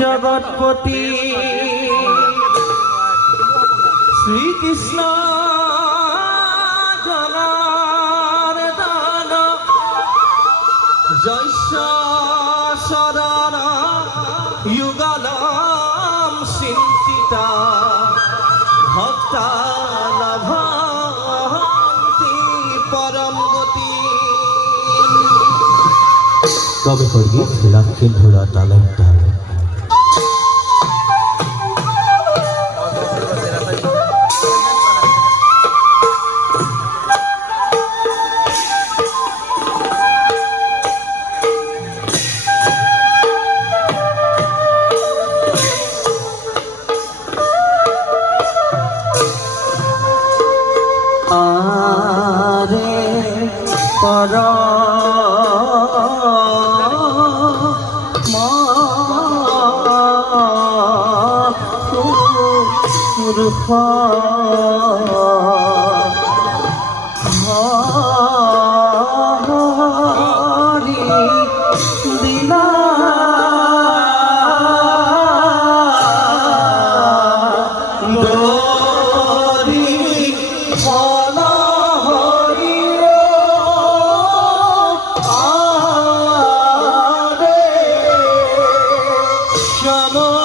জগৎপতি শ্রীকৃষ্ণ জনার্দন জৈষ শরণ যুগলম সিন্তিতা ভক্তালভন্তি পরম গতি। তবে করি লক্ষ্মী ধরা তালের তাল। আরে পরা দিলা Come on.